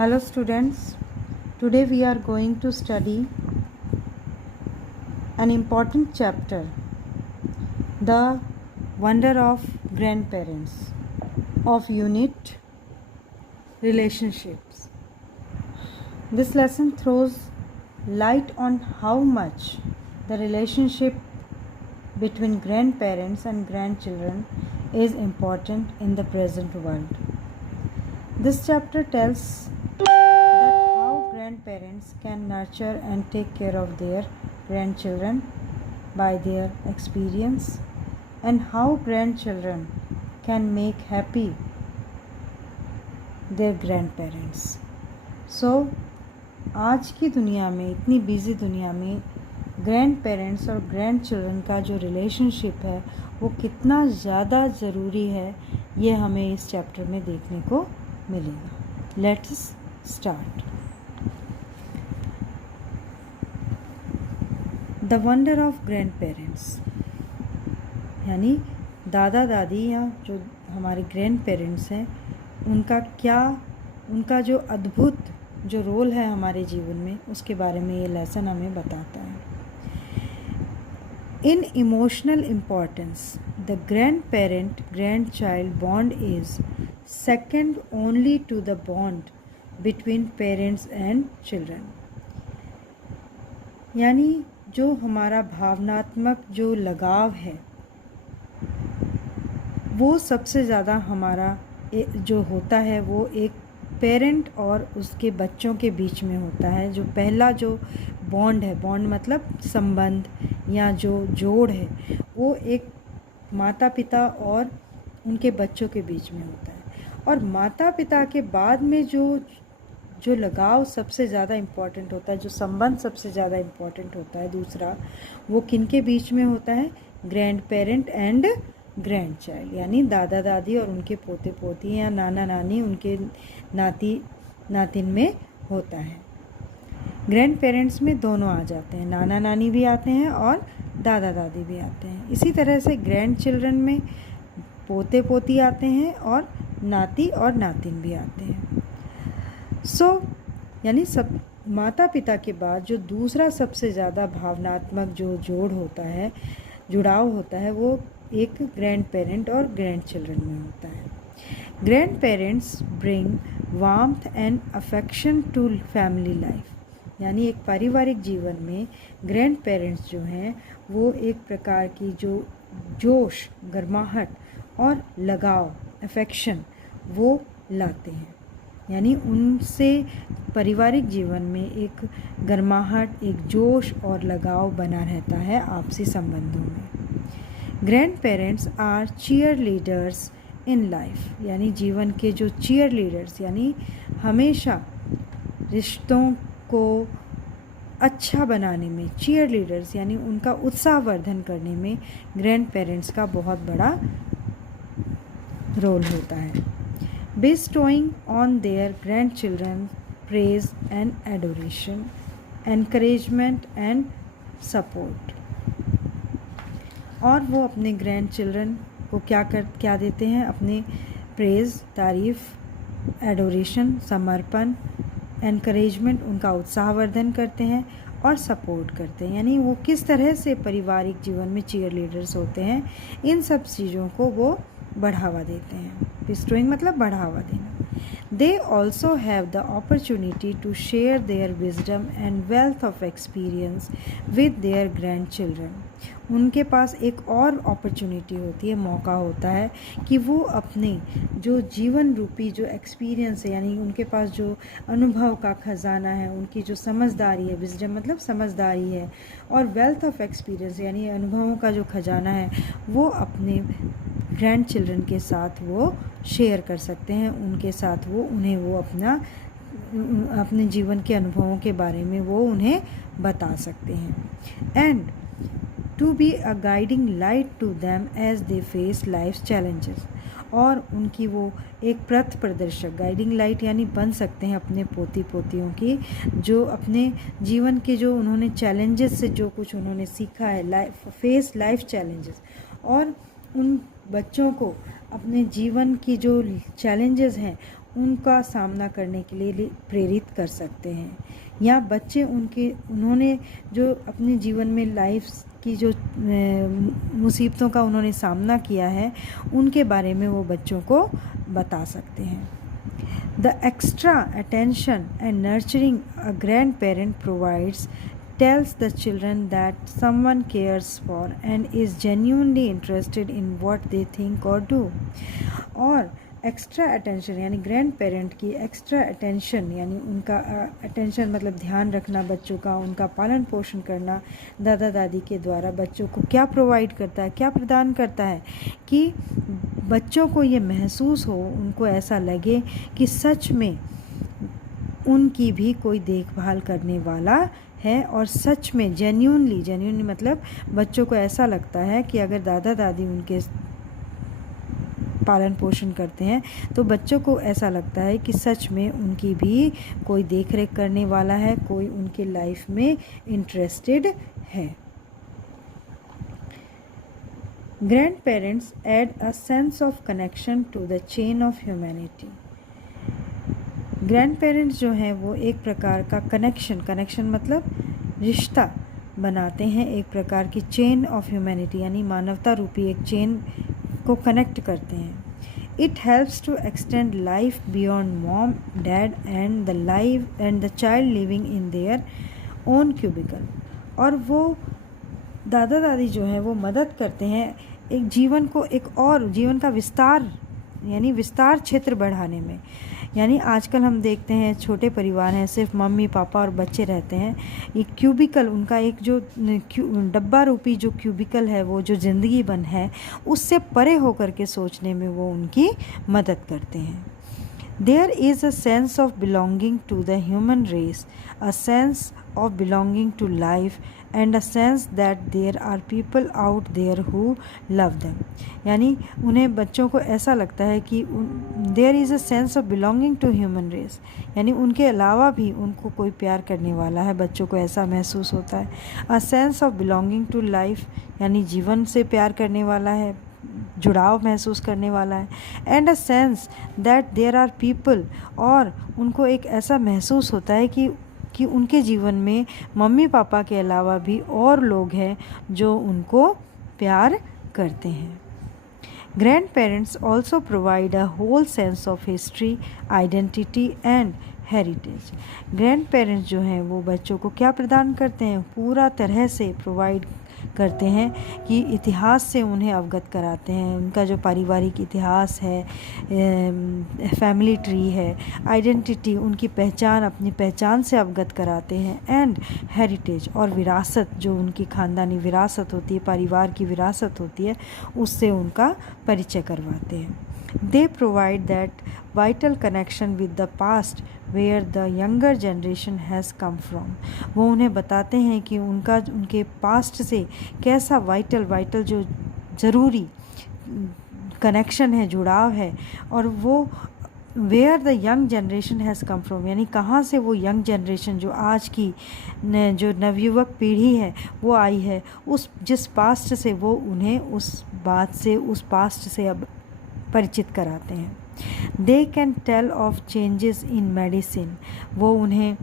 Hello students, today we are going to study an important chapter, The Wonder of Grandparents of Unit Relationships. This lesson throws light on how much the relationship between grandparents and grandchildren is important in the present world. This chapter tells that how grandparents can nurture and take care of their grandchildren by their experience and how grandchildren can make happy their grandparents. So आज की दुनिया में, इतनी busy दुनिया में, grand parents और grand children का जो रिलेशनशिप है वो कितना ज़्यादा ज़रूरी है, ये हमें इस चैप्टर में देखने को मिलेगा. Let's start. The wonder of grand parents, यानी दादा दादी या जो हमारे ग्रैंड पेरेंट्स हैं उनका जो अद्भुत जो रोल है हमारे जीवन में, उसके बारे में ये लेसन हमें बताता है. In emotional importance the grandparent grandchild bond is second only to the bond between parents and children. यानी जो हमारा भावनात्मक जो लगाव है वो सबसे ज़्यादा हमारा जो होता है वो एक पेरेंट और उसके बच्चों के बीच में होता है. जो पहला जो बॉन्ड है, बॉन्ड मतलब संबंध या जो जोड़ है, वो एक माता पिता और उनके बच्चों के बीच में होता है. और माता पिता के बाद में जो लगाव सबसे ज़्यादा इम्पॉर्टेंट होता है, जो संबंध सबसे ज़्यादा इम्पॉर्टेंट होता है दूसरा, वो किन के बीच में होता है? Grand parent and grand child, यानी दादा दादी और उनके पोते पोती या नाना नानी उनके नाती नातिन में होता है. ग्रैंड पेरेंट्स में दोनों आ जाते हैं, नाना नानी भी आते हैं और दादा दादी भी आते हैं. इसी तरह से ग्रैंड चिल्ड्रन में पोते पोती आते हैं और नाती और नातिन भी आते हैं. यानी सब माता पिता के बाद जो दूसरा सबसे ज़्यादा भावनात्मक जो जोड़ होता है, जुड़ाव होता है, वो एक ग्रैंड पेरेंट और ग्रैंड चिल्ड्रन में होता है. Grand parents bring warmth and affection to family life, यानी एक पारिवारिक जीवन में ग्रैंड पेरेंट्स जो हैं वो एक प्रकार की जो जोश, गर्माहट और लगाव, अफेक्शन वो लाते हैं. यानी उनसे पारिवारिक जीवन में एक गर्माहट, एक जोश और लगाव बना रहता है आपसी संबंधों में. Grand parents are cheer leaders in life, यानी जीवन के जो चीयर लीडर्स, यानी हमेशा रिश्तों को अच्छा बनाने में, चीयर लीडर्स यानी उनका उत्साहवर्धन करने में ग्रैंड पेरेंट्स का बहुत बड़ा रोल होता है. bestowing on their grandchildren praise and adoration, encouragement and support. और वो अपने ग्रैंड चिल्ड्रन को क्या देते हैं? अपने प्रेज़, तारीफ़, एडोरेशन, समर्पण, एनकरेजमेंट, उनका उत्साहवर्धन करते हैं और सपोर्ट करते हैं. यानी वो किस तरह से पारिवारिक जीवन में चीयर लीडर्स होते हैं, इन सब चीज़ों को वो बढ़ावा देते हैं. बिस्टोइंग मतलब बढ़ावा देना. They also have the opportunity to share their wisdom and wealth of experience with their grandchildren. उनके पास एक और अपॉर्चुनिटी होती है, मौका होता है कि वो अपने जो जीवन रूपी जो एक्सपीरियंस है, यानी उनके पास जो अनुभव का ख़जाना है, उनकी जो समझदारी है, विजडम मतलब समझदारी है, और वेल्थ ऑफ एक्सपीरियंस यानी अनुभवों का जो खजाना है, वो अपने ग्रैंड चिल्ड्रन के साथ वो शेयर कर सकते हैं. उनके साथ उन्हें वो अपने जीवन के अनुभवों के बारे में वो उन्हें बता सकते हैं. And to be a guiding light to them as they face life challenges, और उनकी वो एक पथ प्रदर्शक, गाइडिंग लाइट यानी बन सकते हैं अपने पोती पोतियों की, जो अपने जीवन के जो उन्होंने चैलेंजेस से जो कुछ उन्होंने सीखा है, फेस लाइफ चैलेंजेस, और उन बच्चों को अपने जीवन की जो चैलेंजेस हैं उनका सामना करने के लिए प्रेरित कर सकते हैं, या बच्चे उन्होंने जो अपने जीवन में लाइफ की जो मुसीबतों का उन्होंने सामना किया है उनके बारे में वो बच्चों को बता सकते हैं। The extra attention and nurturing a grandparent provides tells the children that someone cares for and is genuinely interested in what they think or do। और एक्स्ट्रा अटेंशन यानी ग्रैंड पेरेंट की एक्स्ट्रा अटेंशन यानी उनका attention मतलब ध्यान रखना बच्चों का, उनका पालन पोषण करना दादा दादी के द्वारा बच्चों को क्या प्रोवाइड करता है, क्या प्रदान करता है कि बच्चों को ये महसूस हो, उनको ऐसा लगे कि सच में उनकी भी कोई देखभाल करने वाला है, और सच में जेन्युइनली मतलब बच्चों को ऐसा लगता है कि अगर दादा दादी उनके पालन पोषण करते हैं तो बच्चों को ऐसा लगता है कि सच में उनकी भी कोई देख रेख करने वाला है, कोई उनके लाइफ में इंटरेस्टेड है। Grand parents add a sense of connection to the chain of humanity. Grand parents जो हैं वो एक प्रकार का कनेक्शन मतलब रिश्ता बनाते हैं, एक प्रकार की चेन ऑफ ह्यूमैनिटी यानी मानवता रूपी एक चेन को कनेक्ट करते हैं। It helps to extend life beyond mom dad and the child living in their own cubicle. और वो दादा दादी जो हैं वो मदद करते हैं एक जीवन को एक और जीवन का विस्तार यानी विस्तार क्षेत्र बढ़ाने में। यानी आजकल हम देखते हैं छोटे परिवार हैं, सिर्फ मम्मी पापा और बच्चे रहते हैं। ये क्यूबिकल उनका एक जो डब्बा रूपी जो क्यूबिकल है वो जो ज़िंदगी बन है उससे परे होकर के सोचने में वो उनकी मदद करते हैं। There is a sense of belonging to the human race, a sense of belonging to life, and a sense that there are people out there who love them। यानी उन्हें बच्चों को ऐसा लगता है कि there is a sense of belonging to human race, यानी उनके अलावा भी उनको कोई प्यार करने वाला है, बच्चों को ऐसा महसूस होता है। a sense of belonging to life यानी जीवन से प्यार करने वाला है, जुड़ाव महसूस करने वाला है। And a sense that there are people, और उनको एक ऐसा महसूस होता है कि उनके जीवन में मम्मी पापा के अलावा भी और लोग हैं जो उनको प्यार करते हैं। Grand parents also provide a whole sense of history, identity and heritage. Grand parents जो हैं वो बच्चों को क्या प्रदान करते हैं, पूरा तरह से प्रोवाइड करते हैं कि इतिहास से उन्हें अवगत कराते हैं। उनका जो पारिवारिक इतिहास है, फैमिली ट्री है, आइडेंटिटी उनकी पहचान, अपनी पहचान से अवगत कराते हैं। एंड हेरिटेज और विरासत जो उनकी ख़ानदानी विरासत होती है, परिवार की विरासत होती है, उससे उनका परिचय करवाते हैं। They provide that vital connection with the past where the younger generation has come from। वो उन्हें बताते हैं कि उनके पास्ट से कैसा वाइटल जो ज़रूरी कनेक्शन है, जुड़ाव है, और वो where the young generation has come from यानी कहाँ से वो यंग जनरेशन जो आज की जो नवयुवक पीढ़ी है वो आई है, उस जिस पास्ट से वो उन्हें उस पास्ट से अब परिचित कराते हैं। They can tell of changes in medicine, वो उन्हें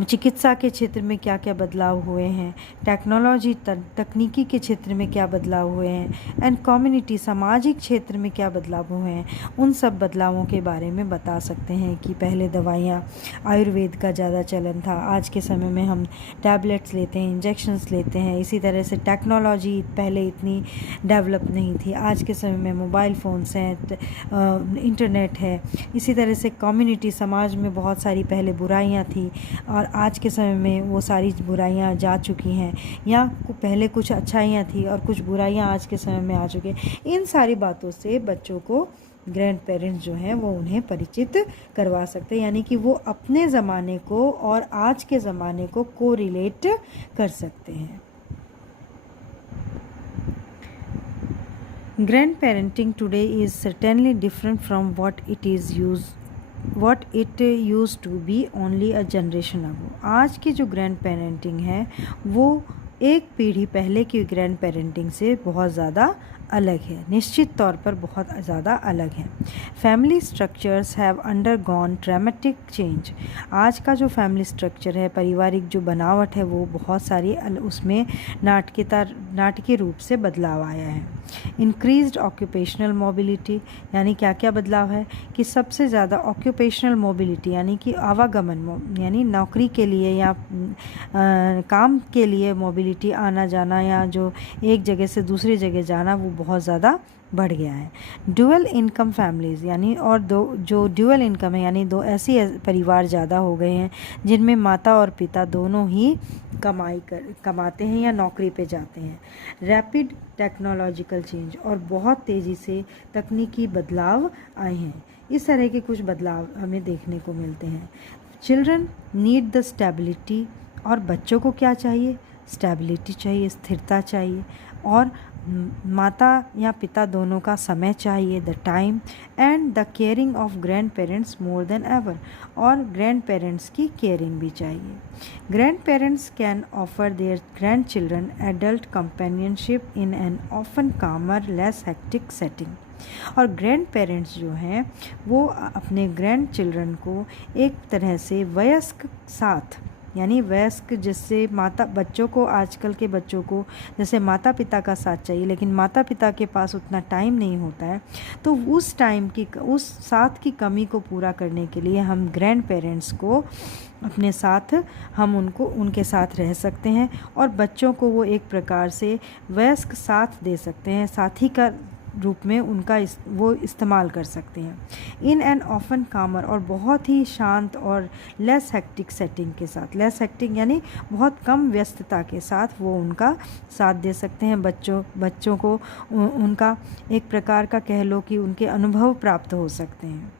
चिकित्सा के क्षेत्र में क्या क्या बदलाव हुए हैं, टेक्नोलॉजी तकनीकी के क्षेत्र में क्या बदलाव हुए हैं, एंड कम्युनिटी सामाजिक क्षेत्र में क्या बदलाव हुए हैं, उन सब बदलावों के बारे में बता सकते हैं। कि पहले दवाइयाँ आयुर्वेद का ज़्यादा चलन था, आज के समय में हम टैबलेट्स लेते हैं, इंजेक्शन्स लेते हैं। इसी तरह से टेक्नोलॉजी पहले इतनी डेवलप नहीं थी, आज के समय में मोबाइल फ़ोन्स हैं, इंटरनेट है। इसी तरह से कम्युनिटी समाज में बहुत सारी पहले बुराइयाँ थी और आज के समय में वो सारी बुराइयाँ जा चुकी हैं, या पहले कुछ अच्छाइयाँ थी और कुछ बुराइयाँ आज के समय में आ चुकी हैं। इन सारी बातों से बच्चों को ग्रैंड पेरेंट्स जो हैं वो उन्हें परिचित करवा सकते हैं, यानी कि वो अपने ज़माने को और आज के ज़माने को कोरिलेट कर सकते हैं। Grand parenting today is certainly different from what it used to be only a generation ago। आज की जो ग्रैंड पेरेंटिंग है वो एक पीढ़ी पहले की ग्रैंड पेरेंटिंग से बहुत ज़्यादा अलग है, निश्चित तौर पर बहुत ज़्यादा अलग है। Family structures have undergone dramatic change. आज का जो फैमिली स्ट्रक्चर है, पारिवारिक जो बनावट है, वो बहुत सारी उसमें नाटकीय रूप से बदलाव आया है। इंक्रीज्ड ऑक्यूपेशनल मोबिलिटी, यानी क्या क्या बदलाव है कि सबसे ज़्यादा ऑक्यूपेशनल मोबिलिटी यानी कि आवागमन, यानी नौकरी के लिए या काम के लिए मोबिलिटी, आना जाना या जो एक जगह से दूसरी जगह जाना, वो बहुत ज़्यादा बढ़ गया है। ड्यूअल इनकम फैमिलीज़, यानी और जो ड्यूअल इनकम है, यानी दो ऐसी परिवार ज़्यादा हो गए हैं जिनमें माता और पिता दोनों ही कमाते हैं या नौकरी पे जाते हैं। रैपिड टेक्नोलॉजिकल चेंज, और बहुत तेज़ी से तकनीकी बदलाव आए हैं। इस तरह के कुछ बदलाव हमें देखने को मिलते हैं। चिल्ड्रन नीड द स्टेबिलिटी, और बच्चों को क्या चाहिए? स्टेबिलिटी चाहिए, स्थिरता चाहिए, और माता या पिता दोनों का समय चाहिए, the time, and the caring of grand parents more than ever, और ग्रैंड पेरेंट्स की केयरिंग भी चाहिए। Grand parents can offer there grand children adult companionship in an often कामर लेस हेक्टिक सेटिंग, और ग्रैंड पेरेंट्स जो हैं वो अपने ग्रैंड चिल्ड्रन को एक तरह से वयस्क साथ, यानी वयस्क, जिससे बच्चों को, आजकल के बच्चों को जैसे माता पिता का साथ चाहिए, लेकिन माता पिता के पास उतना टाइम नहीं होता है, तो उस साथ की कमी को पूरा करने के लिए हम ग्रैंड पेरेंट्स को अपने साथ, हम उनके साथ रह सकते हैं, और बच्चों को वो एक प्रकार से वयस्क साथ दे सकते हैं, साथी का रूप में वो इस्तेमाल कर सकते हैं। इन एन ऑफन कामर, और बहुत ही शांत और लेस हेक्टिक सेटिंग के साथ, लेस हेक्टिक यानी बहुत कम व्यस्तता के साथ वो उनका साथ दे सकते हैं। बच्चों को उनका एक प्रकार का कह लो कि उनके अनुभव प्राप्त हो सकते हैं।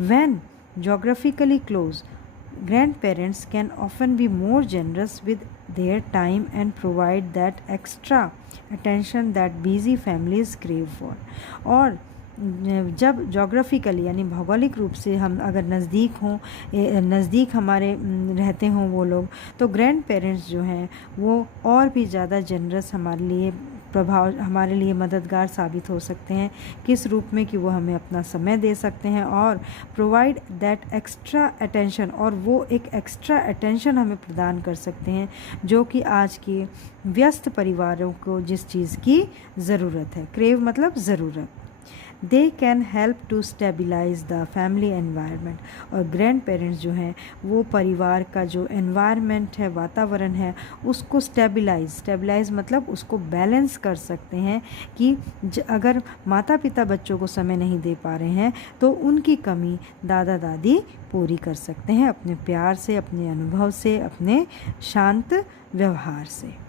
When geographically close, grandparents can often be more generous with their time and provide that extra attention that busy families crave for। और जब जोग्राफिकली यानी भौगोलिक रूप से हम अगर नज़दीक हमारे रहते हों वो लोग, तो ग्रैंड पेरेंट्स जो हैं वो और भी ज़्यादा जनरस हमारे लिए मददगार साबित हो सकते हैं। किस रूप में? कि वो हमें अपना समय दे सकते हैं और प्रोवाइड दैट एक्स्ट्रा अटेंशन, और वो एक एक्स्ट्रा अटेंशन हमें प्रदान कर सकते हैं जो कि आज के व्यस्त परिवारों को जिस चीज़ की ज़रूरत है। क्रेव मतलब ज़रूरत। They can help to stabilise the family environment, और ग्रैंड पेरेंट्स जो हैं वो परिवार का जो एनवायरनमेंट है, वातावरण है, उसको स्टेबिलाइज मतलब उसको बैलेंस कर सकते हैं कि अगर माता पिता बच्चों को समय नहीं दे पा रहे हैं तो उनकी कमी दादा दादी पूरी कर सकते हैं अपने प्यार से, अपने अनुभव से, अपने शांत व्यवहार से।